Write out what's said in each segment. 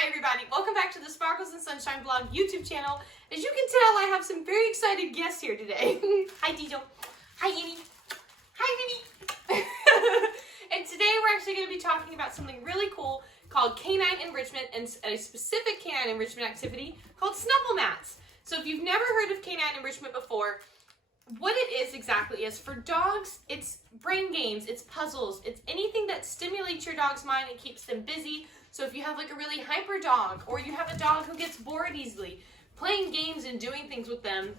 Hi everybody, welcome back to the Sparkles and Sunshine Blog YouTube channel. As you can tell, I have some very excited guests here today. Hi Dijo. Hi Annie. Hi Minnie. And today we're actually going to be talking about something really cool called canine enrichment and a specific canine enrichment activity called Snuffle Matz. So if you've never heard of canine enrichment before, what it is exactly is for dogs, it's brain games, it's puzzles, it's anything that stimulates your dog's mind and keeps them busy. So if you have like a really hyper dog, or you have a dog who gets bored easily, playing games and doing things with them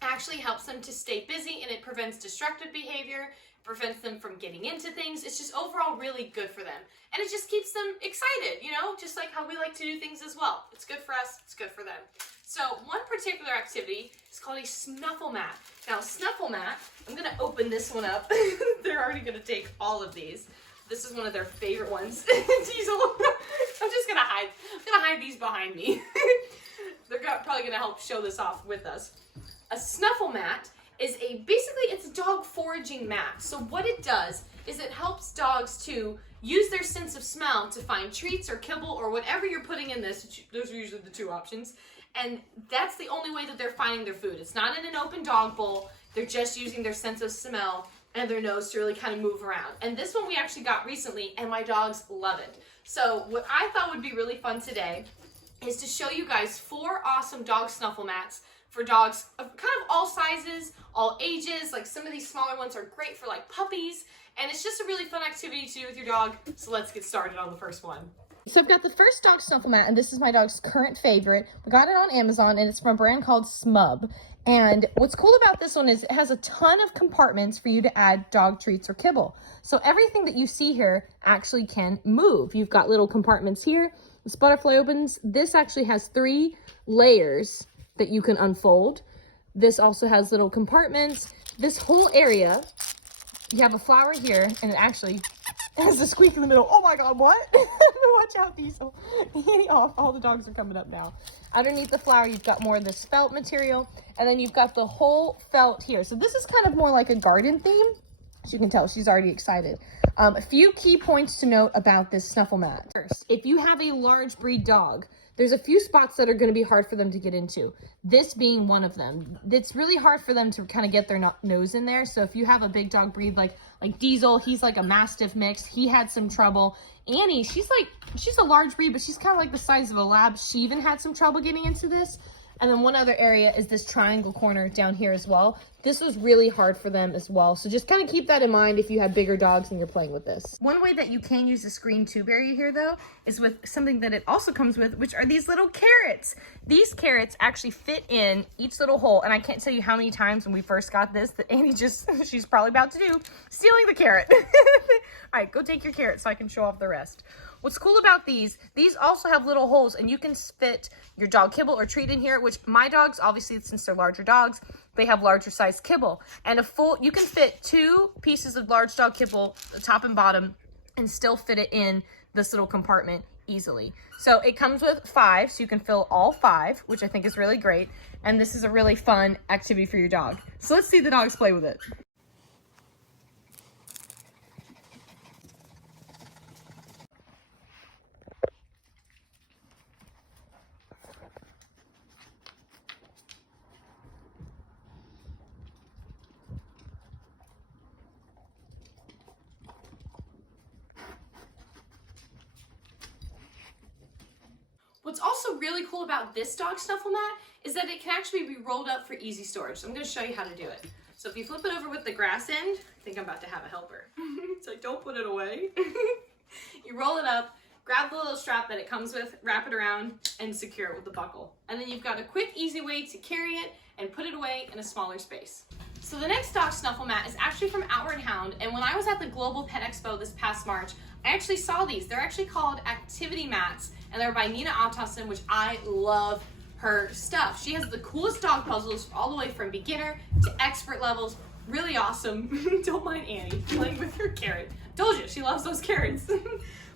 actually helps them to stay busy, and it prevents destructive behavior, prevents them from getting into things. It's just overall really good for them. And it just keeps them excited, you know, just like how we like to do things as well. It's good for us, it's good for them. So one particular activity is called a Snuffle Mat. Now Snuffle Mat, I'm gonna open this one up. They're already gonna take all of these. This is one of their favorite ones. Diesel. I'm just gonna hide these behind me. They're probably gonna help show this off with us. A Snuffle Mat is it's a dog foraging mat. So what it does is it helps dogs to use their sense of smell to find treats or kibble or whatever you're putting in this. Those are usually the two options. And that's the only way that they're finding their food. It's not in an open dog bowl. They're just using their sense of smell and their nose to really kind of move around. And this one we actually got recently, and my dogs love it. So what I thought would be really fun today is to show you guys 4 awesome dog snuffle mats for dogs of kind of all sizes, all ages. Like some of these smaller ones are great for like puppies, and it's just a really fun activity to do with your dog. So let's get started on the first one. So I've got the first dog snuffle mat, and this is my dog's current favorite. We got it on Amazon, and it's from a brand called Smub. And what's cool about this one is it has a ton of compartments for you to add dog treats or kibble. So everything that you see here actually can move. You've got little compartments here. This butterfly opens. This actually has 3 layers that you can unfold. This also has little compartments. This whole area, you have a flower here, and it actually has a squeak in the middle. Oh my God, what? Watch out, Diesel. All the dogs are coming up now. Underneath the flower, you've got more of this felt material, and then you've got the whole felt here. So this is kind of more like a garden theme. As you can tell, she's already excited. A few key points to note about this snuffle mat. First, if you have a large breed dog, there's a few spots that are going to be hard for them to get into. This being one of them. It's really hard for them to kind of get their nose in there. So if you have a big dog breed like Diesel, he's like a Mastiff mix. He had some trouble. Annie, she's a large breed, but she's kind of like the size of a lab. She even had some trouble getting into this. And then one other area is this triangle corner down here as well. This was really hard for them as well. So just kind of keep that in mind if you have bigger dogs and you're playing with this. One way that you can use the screen tube area here though, is with something that it also comes with, which are these little carrots. These carrots actually fit in each little hole. And I can't tell you how many times when we first got this that Annie she's probably about to do, stealing the carrot. All right, go take your carrot so I can show off the rest. What's cool about these also have little holes, and you can fit your dog kibble or treat in here, which my dogs, obviously since they're larger dogs, they have larger size kibble. And you can fit 2 pieces of large dog kibble, the top and bottom, and still fit it in this little compartment easily. So it comes with 5, so you can fill all 5, which I think is really great. And this is a really fun activity for your dog. So let's see the dogs play with it. What's also really cool about this dog snuffle mat is that it can actually be rolled up for easy storage. So I'm going to show you how to do it. So if you flip it over with the grass end, I think I'm about to have a helper. So don't put it away. You roll it up, grab the little strap that it comes with, wrap it around, and secure it with the buckle. And then you've got a quick, easy way to carry it and put it away in a smaller space. So the next dog snuffle mat is actually from Hound, and when I was at the Global Pet Expo this past March, I actually saw these. They're actually called activity mats, and they're by Ottosson, which I love her stuff. She has the coolest dog puzzles all the way from beginner to expert levels. Really awesome. Don't mind Annie playing with her carrot. Told you, she loves those carrots.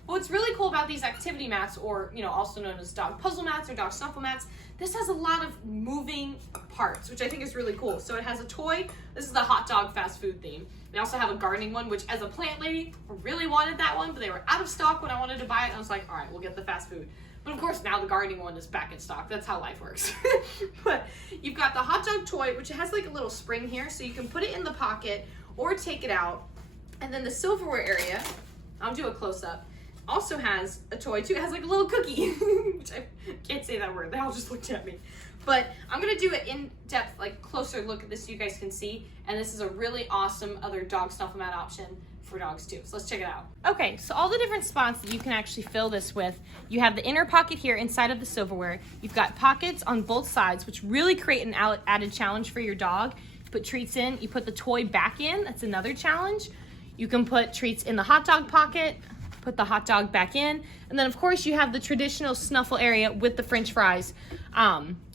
What's really cool about these activity mats, or also known as dog puzzle mats or dog snuffle mats, this has a lot of moving parts, which I think is really cool. So it has a toy. This is the hot dog fast food theme. They also have a gardening one, which as a plant lady, really wanted that one, but they were out of stock when I wanted to buy it. And I was like, all right, we'll get the fast food. But of course now the gardening one is back in stock. That's how life works. But you've got the hot dog toy, which has like a little spring here, so you can put it in the pocket or take it out. And then the silverware area, I'll do a close-up, also has a toy too. It has like a little cookie, which I can't say that word. They all just looked at me. But I'm gonna do an in-depth, like closer look at this so you guys can see. And this is a really awesome other dog snuffle mat option for dogs too. So let's check it out. Okay, so all the different spots that you can actually fill this with. You have the inner pocket here inside of the silverware. You've got pockets on both sides, which really create an added challenge for your dog. You put treats in, you put the toy back in. That's another challenge. You can put treats in the hot dog pocket, put the hot dog back in. And then of course you have the traditional snuffle area with the French fries.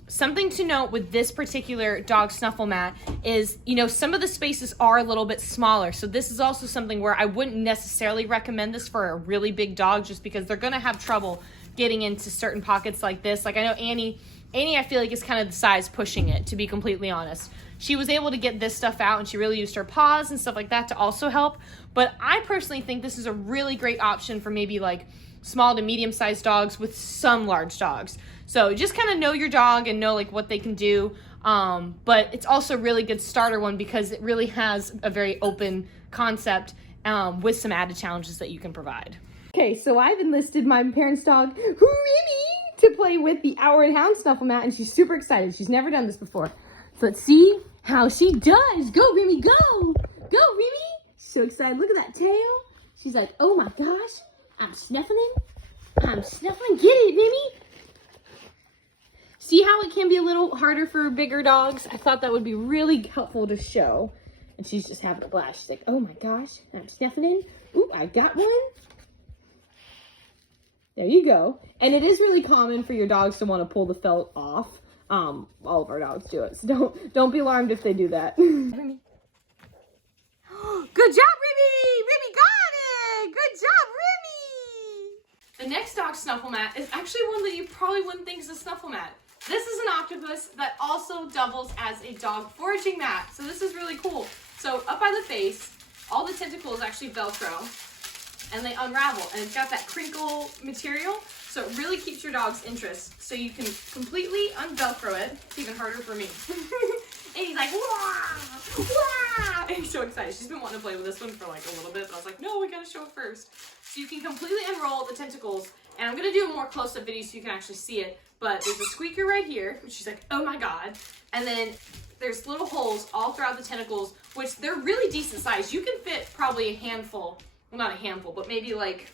Something to note with this particular dog snuffle mat is, you know, some of the spaces are a little bit smaller. So this is also something where I wouldn't necessarily recommend this for a really big dog, just because they're gonna have trouble getting into certain pockets like this. Like I know Annie I feel like is kind of the size pushing it, to be completely honest. She was able to get this stuff out and she really used her paws and stuff like that to also help. But I personally think this is a really great option for maybe like small to medium sized dogs with some large dogs. So just kind of know your dog and know like what they can do. But it's also a really good starter one because it really has a very open concept with some added challenges that you can provide. Okay, so I've enlisted my parents' dog, Remy, to play with the Hound snuffle mat, and she's super excited. She's never done this before. So let's see how she does. Go, Remy, go! Go, Remy! So excited. Look at that tail. She's like, oh my gosh, I'm snuffling. I'm snuffling. Get it, Remy! See how it can be a little harder for bigger dogs? I thought that would be really helpful to show. And she's just having a blast. She's like, oh my gosh, I'm snuffling. Ooh, I got one. There you go. And it is really common for your dogs to want to pull the felt off. All of our dogs do it. So don't be alarmed if they do that. Good job, Remy! Remy got it! Good job, Remy! The next dog snuffle mat is actually one that you probably wouldn't think is a snuffle mat. This is an octopus that also doubles as a dog foraging mat. So this is really cool. So up by the face, all the tentacles actually Velcro and they unravel, and it's got that crinkle material. So it really keeps your dog's interest. So you can completely unvelcro it. It's even harder for me. And he's like, wah, wah. And he's so excited. She's been wanting to play with this one for like a little bit, but I was like, no, we gotta show it first. So you can completely unroll the tentacles, and I'm gonna do a more close-up video so you can actually see it. But there's a squeaker right here, which she's like, oh my God. And then there's little holes all throughout the tentacles, which they're really decent size. You can fit probably a handful, well not a handful, but maybe like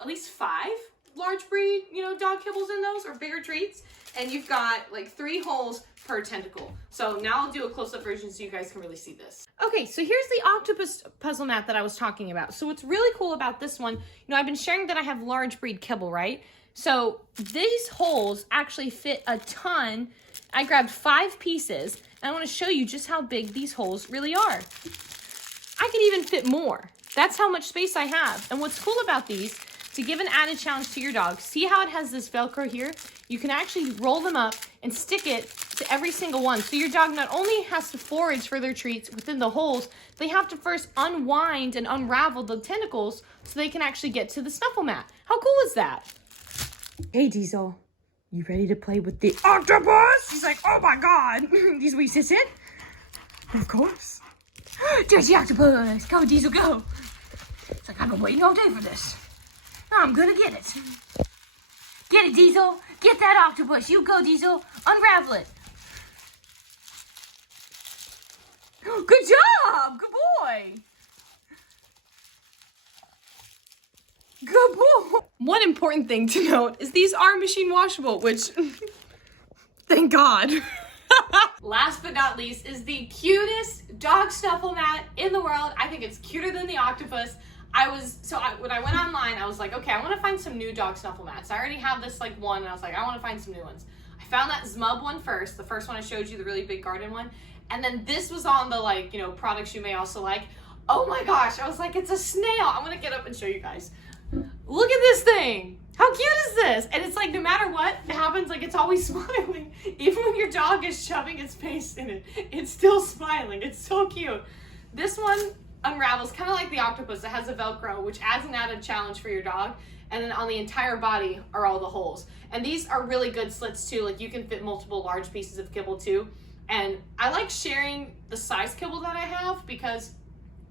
at least 5 large breed, you know, dog kibbles in those, or bigger treats. And you've got like 3 holes per tentacle. So now I'll do a close-up version so you guys can really see this. Okay, so here's the octopus puzzle mat that I was talking about. So what's really cool about this one, you know, I've been sharing that I have large breed kibble, right? So these holes actually fit a ton. I grabbed 5 pieces, and I want to show you just how big these holes really are. I can even fit more. That's how much space I have. And what's cool about these, to give an added challenge to your dog, see how it has this Velcro here? You can actually roll them up and stick it to every single one. So your dog not only has to forage for their treats within the holes, they have to first unwind and unravel the tentacles so they can actually get to the snuffle mat. How cool is that? Hey, Diesel, you ready to play with the octopus? He's like, oh my God. Diesel, will you sit in? Of course. There's the octopus. Go, Diesel, go. It's like, I've been waiting all day for this. I'm gonna get it. Get it, Diesel. Get that octopus. You go, Diesel. Unravel it. Good job. Good boy. Good boy. One important thing to note is these are machine washable, which, thank God. Last but not least is the cutest dog snuffle mat in the world. I think it's cuter than the octopus. When I went online, I was like, okay, I want to find some new dog snuffle mats. I already have this like one, and I was like, I want to find some new ones. I found that Smub one first, the first one I showed you, the really big garden one. And then this was on the like, you know, products you may also like. Oh my gosh, I was like, it's a snail. I'm going to get up and show you guys. Look at this thing. How cute is this? And it's like, no matter what happens, like it's always smiling. Even when your dog is shoving its face in it, it's still smiling. It's so cute. This one unravels kind of like the octopus. It has a Velcro, which adds an added challenge for your dog. and then on the entire body are all the holes. And these are really good slits too, like you can fit multiple large pieces of kibble too. And I like sharing the size kibble that I have, because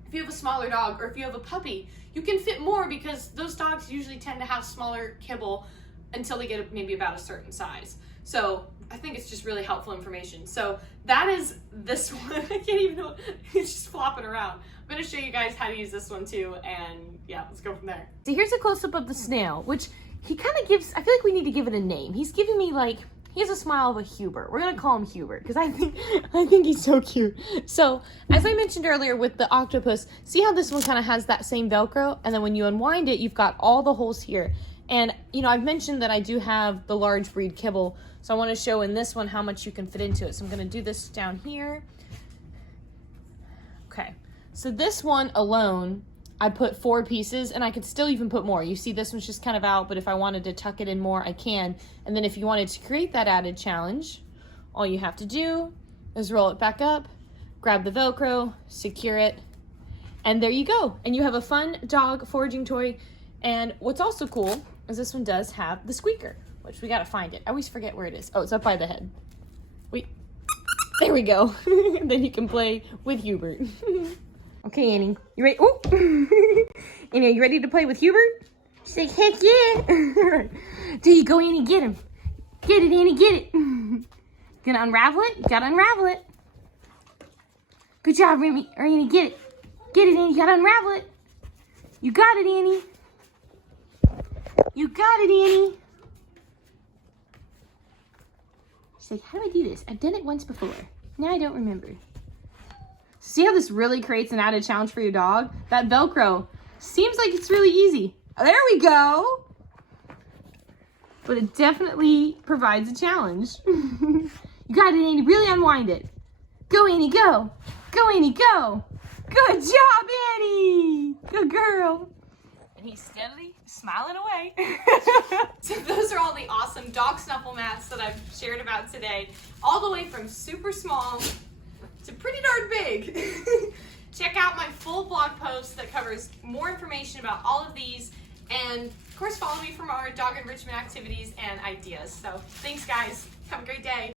if you have a smaller dog or if you have a puppy, you can fit more, because those dogs usually tend to have smaller kibble until they get maybe about a certain size. So I think it's just really helpful information. So that is this one. I can't even know, it's just flopping around. I'm gonna show you guys how to use this one too, and yeah, let's go from there. So here's a close-up of the snail, which he kind of gives, I feel like we need to give it a name. He's giving me like, he has a smile of a Hubert. We're gonna call him Hubert because I think he's so cute. So as I mentioned earlier with the octopus, see how this one kind of has that same Velcro, and then when you unwind it, you've got all the holes here. And you know, I've mentioned that I do have the large breed kibble, so I want to show in this one how much you can fit into it. So I'm gonna do this down here. Okay, so this one alone, I put 4 pieces, and I could still even put more. You see this one's just kind of out, but if I wanted to tuck it in more, I can. And then if you wanted to create that added challenge, all you have to do is roll it back up, grab the Velcro, secure it, and there you go. And you have a fun dog foraging toy. And what's also cool is this one does have the squeaker, which we gotta find it. I always forget where it is. Oh, it's up by the head. Wait, there we go. Then you can play with Hubert. Okay, Annie, you ready? Oh, Annie, are you ready to play with Hubert? She's like, heck yeah. There you go, Annie, get him. Get it, Annie, get it. Gonna unravel it? You gotta unravel it. Good job, Remy. Or Annie, get it. Get it, Annie, you gotta unravel it. You got it, Annie. You got it, Annie. She's like, how do I do this? I've done it once before. Now I don't remember. See how this really creates an added challenge for your dog? That Velcro seems like it's really easy. Oh, there we go. But it definitely provides a challenge. You got it, Annie. Really unwind it. Go, Annie, go. Go, Annie, go. Good job, Annie. Good girl. And he's steadily smiling away. So those are all the awesome dog snuffle mats that I've shared about today. All the way from super small to pretty darn big. Check out my full blog post that covers more information about all of these, and of course follow me for more dog enrichment activities and ideas. So thanks guys, have a great day.